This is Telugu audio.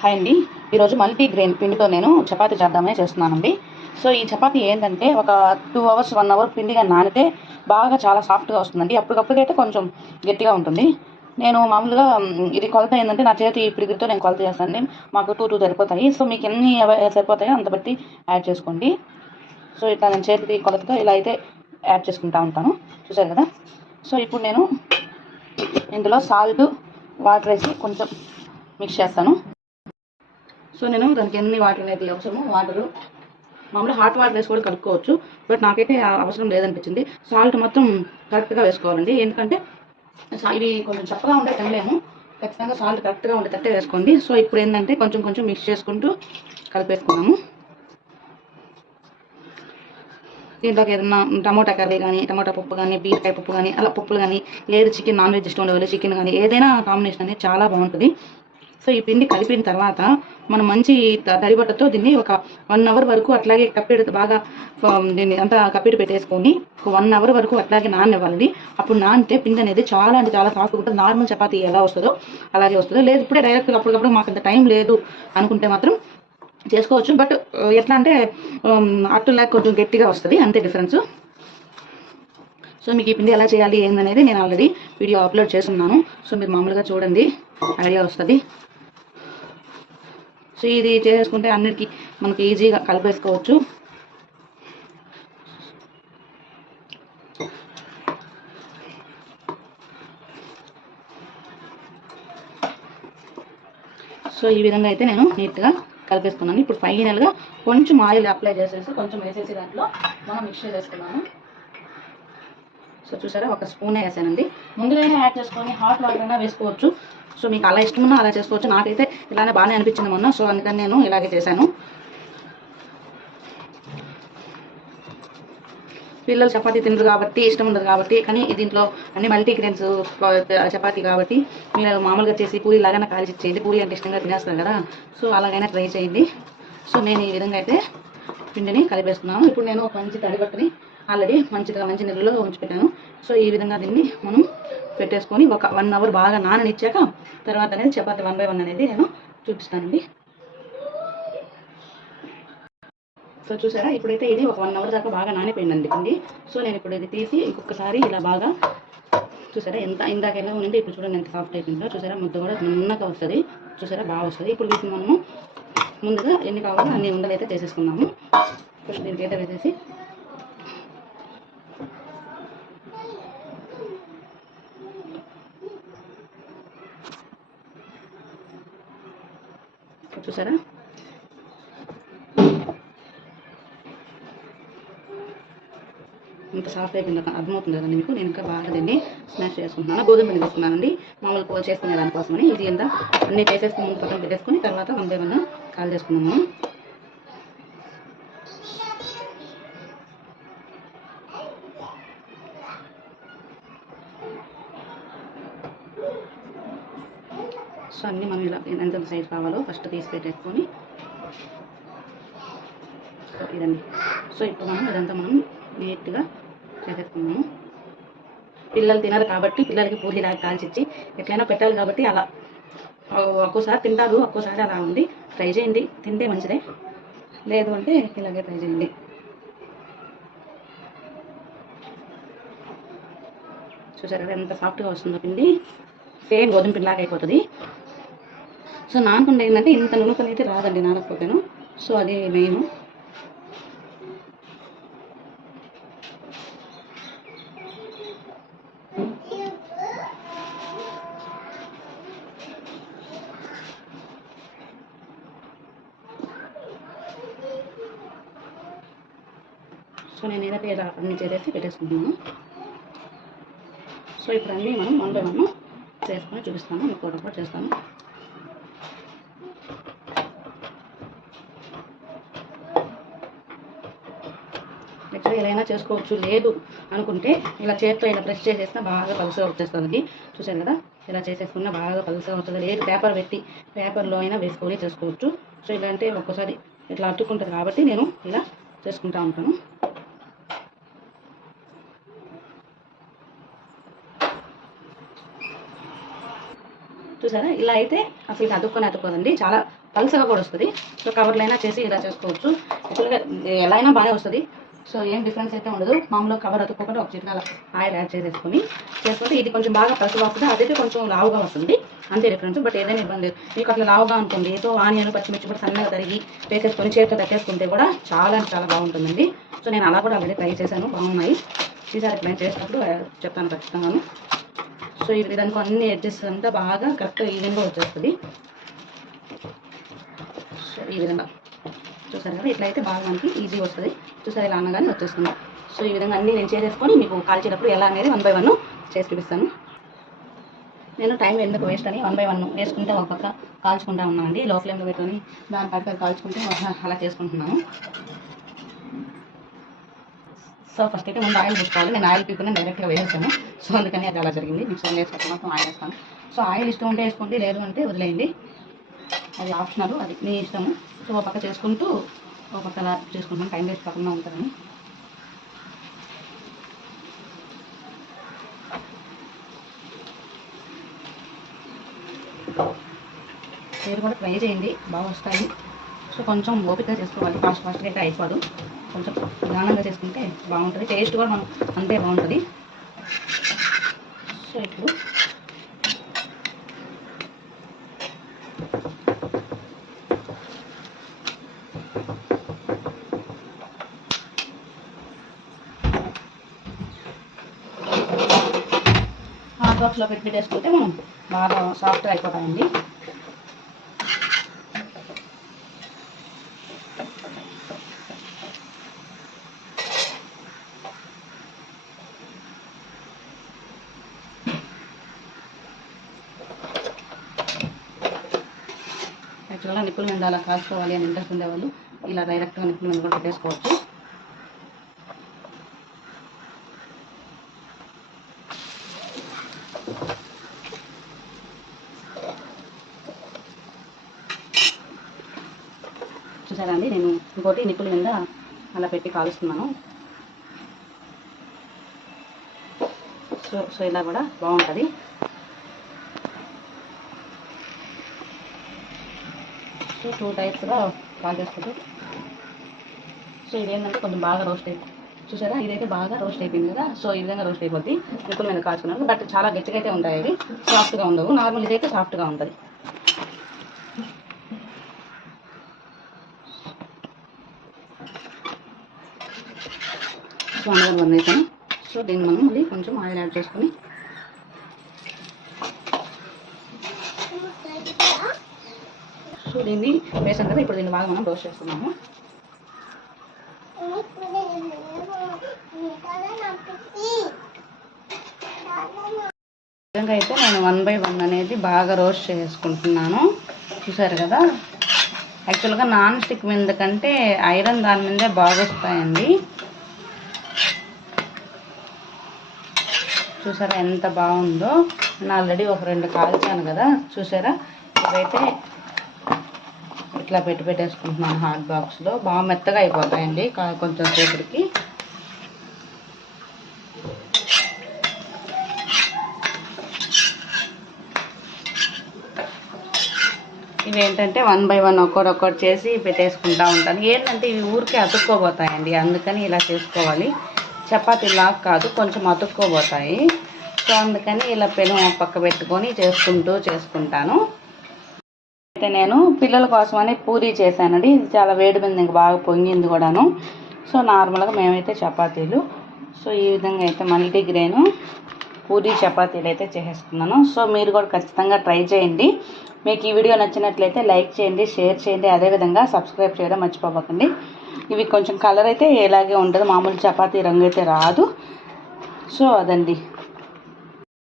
హాయ్ అండి. ఈరోజు మల్టీగ్రెయిన్ పిండితో నేను చపాతీ చేద్దామని చేస్తున్నానండి. సో ఈ చపాతీ ఏంటంటే ఒక 2 అవర్స్ 1 అవర్ పిండిగా నానితే బాగా చాలా సాఫ్ట్గా వస్తుందండి. అప్పటికప్పుడైతే కొంచెం గట్టిగా ఉంటుంది. నేను మామూలుగా ఇది కొలత ఏంటంటే నా చేతి పిడికిడితో నేను కొలత చేస్తానండి. మాకు 2 సరిపోతాయి. సో మీకు ఎన్ని సరిపోతాయో అంత బట్టి యాడ్ చేసుకోండి. సో ఇట్లా నేను చేతి కొలతతో ఇలా అయితే యాడ్ చేసుకుంటూ ఉంటాను. చూసారు కదా. సో ఇప్పుడు నేను ఇందులో సాల్ట్ వాటర్ వేసి కొంచెం మిక్స్ చేస్తాను. సో నేను దానికి ఎన్ని వాటర్ అనేది అవసరమో వాటరు మామూలుగా హాట్ వాటర్ వేసి కూడా కలుపుకోవచ్చు. బట్ నాకైతే అవసరం లేదనిపించింది. సాల్ట్ మాత్రం కరెక్ట్గా వేసుకోవాలండి. ఎందుకంటే ఇవి కొంచెం చప్పగా ఉంటే తినలేము. ఖచ్చితంగా సాల్ట్ కరెక్ట్గా ఉండేటట్టే వేసుకోండి. సో ఇప్పుడు ఏంటంటే కొంచెం కొంచెం మిక్స్ చేసుకుంటూ కలిపేసుకున్నాము. దీంట్లోకి ఏదన్నా టమోటా కర్రీ కానీ, టమోటా పప్పు కానీ, బీరకాయ పప్పు కానీ, అలా పప్పులు కానీ, లేదు చికెన్ నాన్ వెజ్ ఇష్టం ఉండేవాళ్ళు చికెన్ కానీ, ఏదైనా కాంబినేషన్ అనేది చాలా బాగుంటుంది. సో ఈ పిండి కలిపిన తర్వాత మనం మంచి తడిబట్టతో దీన్ని ఒక 1 అవర్ వరకు అట్లాగే కప్పెడు బాగా దీన్ని అంతా కప్పెడు పెట్టేసుకొని ఒక 1 అవర్ వరకు అట్లాగే నాననివ్వాలి. అప్పుడు నానితే పిండి అనేది చాలా అంటే చాలా సాఫ్ట్గా ఉంటుంది. నార్మల్ చపాతీ ఎలా వస్తుందో అలాగే వస్తుంది. లేదు ఇప్పుడే డైరెక్ట్గా అప్పటికప్పుడు మాకు అంత టైం లేదు అనుకుంటే మాత్రం చేసుకోవచ్చు. బట్ ఎట్లా అంటే అట్టులాగా కొంచెం గట్టిగా వస్తుంది, అంతే డిఫరెన్స్. సో మీకు ఈ పిండి ఎలా చేయాలి ఏందనేది నేను ఆల్రెడీ వీడియో అప్లోడ్ చేస్తున్నాను. సో మీరు మామూలుగా చూడండి, ఐడియా వస్తుంది. సో ఇది చేసుకుంటే అన్నిటికీ మనకి ఈజీగా కలిపేసుకోవచ్చు. సో ఈ విధంగా అయితే నేను నీట్గా కలిపేసుకున్నాను. ఇప్పుడు ఫైనల్గా కొంచెం ఆయిల్ అప్లై చేసేసి కొంచెం వేసేసి దాంట్లో మనం మిక్స్ చేసుకున్నాము. సో చూసారా, ఒక స్పూనే వేసానండి. ముందుగానే యాడ్ చేసుకొని హాట్ వాటర్ అయినా వేసుకోవచ్చు. సో మీకు అలా ఇష్టమున్నా అలా చేసుకోవచ్చు. నాకైతే ఇలానే బాగానే అనిపించింది మొన్న. సో అందుకని నేను ఇలాగే చేశాను. పిల్లలు చపాతీ తినరు కాబట్టి ఇష్టం ఉండదు కాబట్టి, కానీ దీంట్లో అన్ని మల్టీగ్రెయిన్స్ చపాతీ కాబట్టి మీరు మామూలుగా చేసి పూరి లాగానే కాల్చి ఇచ్చేయండి. పూరి అంటే ఇష్టంగా తినేస్తారు కదా. సో అలాగైనా ట్రై చేయండి. సో నేను ఈ విధంగా అయితే పిండిని కలిపేస్తున్నాను. ఇప్పుడు నేను ఒక మంచి తడిబట్టని ఆల్రెడీ మంచి నీళ్ళలో ఉంచి పెట్టాను. సో ఈ విధంగా దీన్ని మనం పెట్టేసుకొని ఒక 1 అవర్ బాగా నాననిచ్చాక తర్వాత అనేది చపాతీ 1 బై 1 అనేది నేను చూపిస్తానండి. సో చూసారా, ఇప్పుడైతే ఇది ఒక 1 అవర్ దాకా బాగా నానిపోయిందండి పిండి. సో నేను ఇప్పుడు ఇది తీసి ఇంకొకసారి ఇలా బాగా చూసారా, ఇందాక ఎలా ఉందంటే ఇప్పుడు చూడండి ఎంత సాఫ్ట్ అయిపోయిందో. చూసారా, ముద్ద కూడా నున్నగా వస్తుంది. చూసారా, బాగా వస్తుంది. ఇప్పుడు వీటిని మనము ముందుగా ఎన్ని కావాలో అన్ని ఉండలు అయితే చేసేసుకున్నాము. ఫస్ట్ దీనికి అయితే వేసేసి చూసారా, ఇంత సాఫ్ట్ అయిపోయింది అర్థమవుతుంది కదండి మీకు. నేను ఇంకా బాగా దీన్ని స్మాష్ చేసుకుంటున్నాను. గోధుమ పిండి తీసుకున్నానండి మామూలు చేసుకునే దానికోసమని. ఇది ఎంత అన్నీ చేసేసుకుని ముందు పక్కన పెట్టేసుకుని తర్వాత 1 బై 1 కాల్ చేసుకున్నాము. సో అన్నీ మనం ఇలా ఎంత సైజ్ కావాలో ఫస్ట్ తీసి పెట్టేసుకొని ఇదండి. సో ఇప్పుడు మనం ఇదంతా మనం నీట్గా చేసేసుకున్నాము. పిల్లలు తినరు కాబట్టి పిల్లలకి పూరీలాగా కాల్చిచ్చి ఎట్లయినా పెట్టాలి కాబట్టి అలా ఒక్కోసారి తింటారు, ఒక్కోసారి అలా ఉంది. ట్రై చేయండి, తింటే మంచిదే. లేదు అంటే ఇలాగే ట్రై చేయండి. చూసారా ఎంత సాఫ్ట్గా వస్తుందో పిండి, సేమ్ గోధుమ పిండిలాగా అయిపోతుంది. సో నానకుండా ఏంటంటే ఇంత నునుకలు అయితే రాదండి నానకపోతాను. సో అది మెయిన్. సో నేను ఏదైతే ఇలా అన్ని చేసేసి పెట్టేసుకుంటున్నాను. సో ఇప్పుడు అన్నీ మనం 1 బై 1 చేసుకొని చూపిస్తాను, మీకు కూడా చేస్తాను. యాక్చువల్గా ఎలా అయినా చేసుకోవచ్చు. లేదు అనుకుంటే ఇలా చేతితో ఇలా ప్రెస్ చేసేస్తే బాగా పలుసగా వచ్చేస్తుంది. చూసారు కదా, ఇలా చేసేసుకున్నా బాగా పలుసగా వస్తుంది. లేదు పేపర్ పెట్టి పేపర్లో అయినా వేసుకొని చేసుకోవచ్చు. సో ఇలా అంటే ఒక్కోసారి ఇట్లా అతుక్కుంటుంది కాబట్టి నేను ఇలా చేసుకుంటూ ఉంటాను. చూసారా, ఇలా అయితే అసలు అతుక్కోదండి. చాలా పలుసగా కూడా వస్తుంది. సో కవర్లో అయినా చేసి ఇలా చేసుకోవచ్చు. యాక్చువల్గా ఎలా అయినా బాగానే వస్తుంది. సో ఏం డిఫరెన్స్ అయితే ఉండదు. మామూలుగా కవర్ అతుక్కోకుండా ఒక చిట్కాల ఆయిల్ యాడ్ చేసుకుంటే ఇది కొంచెం బాగా పలుసగా వస్తుంది, అదైతే కొంచెం లావుగా వస్తుంది, అంతే డిఫరెన్స్. బట్ ఏదైనా ఇబ్బంది లేదు. మీకు అట్లా లావుగా అనుకోండి, సో ఆనియన్ పచ్చిమిర్చి కూడా సన్నగా తరిగి వేసేసుకొని చేతితో తట్టేసుకుంటే కూడా చాలా బాగుంటుందండి. సో నేను అలా కూడా ఆల్రెడీ ట్రై చేశాను, బాగున్నాయి. ఈసారి ఎప్పుడైనా చేసినప్పుడు చెప్తాను ఖచ్చితంగాను. సో ఈ విధంగా అన్ని ఎడ్జెస్ అంతా బాగా కరెక్ట్గా ఈవెన్గా వచ్చేస్తుంది. సో ఈ విధంగా చూసారు కదా, ఇట్లయితే బాగా మనకి ఈజీ వస్తుంది. చూసారు ఇలా అనగానే వచ్చేస్తుంది. సో ఈ విధంగా అన్నీ నేను చేసేసుకొని మీకు కాల్చేటప్పుడు ఎలా అనేది 1 by 1 చేసి చూపిస్తాను. నేను టైం ఎందుకు వేస్ట్ అని 1 by 1 వేసుకుంటే ఒక పక్క కాల్చుకుంటా ఉన్నానండి. లో ఫ్లేమ్లో పెట్టుకొని దాని పక్క కాల్చుకుంటే అలా చేసుకుంటున్నాను. సో ఫస్ట్ అయితే ముందు ఆయిల్ వేసుకోవాలి. నేను ఆయిల్ పీపుల్ని డైరెక్ట్గా వేసేస్తాను. సో అందుకని అది అలా జరిగింది. మిక్సర్ వేసుకుంటే మొత్తం ఆయిల్ వేస్తాను. సో ఆయిల్ ఇష్టం ఉంటే వేసుకోండి, లేదు అంటే వదిలేయండి, అది ఆప్షనల్, అది మీ ఇష్టము. సో ఒక పక్క చేసుకుంటూ ఒక పక్క అలా చేసుకుంటాను, టైం వేస్ట్ కాకుండా ఉంటుందని. మీరు కూడా ట్రై చేయండి, బాగా వస్తాయి. సో కొంచెం ఓపికగా చేసుకోవాలి, ఫాస్ట్గా అయితే అయిపోదు. కొంచెం నిదానంగా చేసుకుంటే బాగుంటుంది, టేస్ట్ కూడా మనం అంతే బాగుంటుంది. సో ఇప్పుడు హాట్ బాక్స్లో పెట్టేసుకుంటే మనం బాగా సాఫ్ట్గా అయిపోతాయండి. యాక్చువల్గా నిప్పుల మీద అలా కాల్చుకోవాలి అని ఇంట్రెస్ట్ ఉండేవాళ్ళు ఇలా డైరెక్ట్గా నిప్పుల మీద కూడా పెట్టేసుకోవచ్చు. చూసారా అండి, నేను ఇంకోటి నిప్పుల మీద అలా పెట్టి కాలుస్తున్నాను. సో ఇలా కూడా బాగుంటుంది. సో 2 టైప్స్గా కాల్ చేసుకుంటూ. సో ఇదేంటంటే కొంచెం బాగా రోస్ట్ అయిపోయింది. చూసారా, ఇదైతే బాగా రోస్ట్ అయిపోయింది కదా. సో ఈ విధంగా రోస్ట్ అయిపోద్ది నిప్పుల మీద కాల్చుకున్నాను. బట్ చాలా గట్టిగా అయితే ఉంటాయి, అవి సాఫ్ట్గా ఉండవు. నార్మల్ ఇదైతే సాఫ్ట్గా ఉంటుంది. సో అందులో వండేసాను. సో దీన్ని మనం మళ్ళీ కొంచెం ఆయిల్ యాడ్ చేసుకొని సో దీన్ని వేసాం కదా, ఇప్పుడు దీన్ని బాగా మనం రోస్ట్ చేసుకున్నాము. విధంగా అయితే నేను 1 by 1 అనేది బాగా రోస్ట్ చేసుకుంటున్నాను. చూసారు కదా, యాక్చువల్గా నాన్ స్టిక్ మీద కంటే ఐరన్ దాని మీదే బాగా వస్తాయండి. చూసారా ఎంత బాగుందో. నేను ఆల్రెడీ ఒక 2 కాల్చాను కదా. చూసారా, ఇవైతే ఇట్లా పెట్టేసుకుంటున్నాను హాట్ బాక్స్లో. బాగా మెత్తగా అయిపోతాయండి కొంచెం సేపటికి. ఇవేంటంటే 1 by 1 ఒక్కొక్కటి చేసి పెట్టేసుకుంటూ ఉంటాను. ఏంటంటే ఇవి ఊరికే అతుక్కోబోతాయండి, అందుకని ఇలా చేసుకోవాలి. చపాతీలా కాదు, కొంచెం అతుక్కోబోతాయి. సో అందుకని ఇలా పెను పక్క పెట్టుకొని చేసుకుంటాను. అయితే నేను పిల్లల కోసమని పూరీ చేశానండి. ఇది చాలా వేడి మీద ఇంకా బాగా పొంగింది కూడాను. సో నార్మల్గా మేమైతే చపాతీలు, సో ఈ విధంగా అయితే మల్టీగ్రెయిన్ పూరీ చపాతీలు అయితే చేసేస్తున్నాను. సో మీరు కూడా ఖచ్చితంగా ట్రై చేయండి. మీకు ఈ వీడియో నచ్చినట్లయితే లైక్ చేయండి, షేర్ చేయండి, అదేవిధంగా సబ్స్క్రైబ్ చేయడం మర్చిపోకండి. ఇవి కొంచెం కలర్ అయితే ఇలాగే ఉంటుంది, మామూలు చపాతీ రంగు అయితే రాదు. సో అదండి.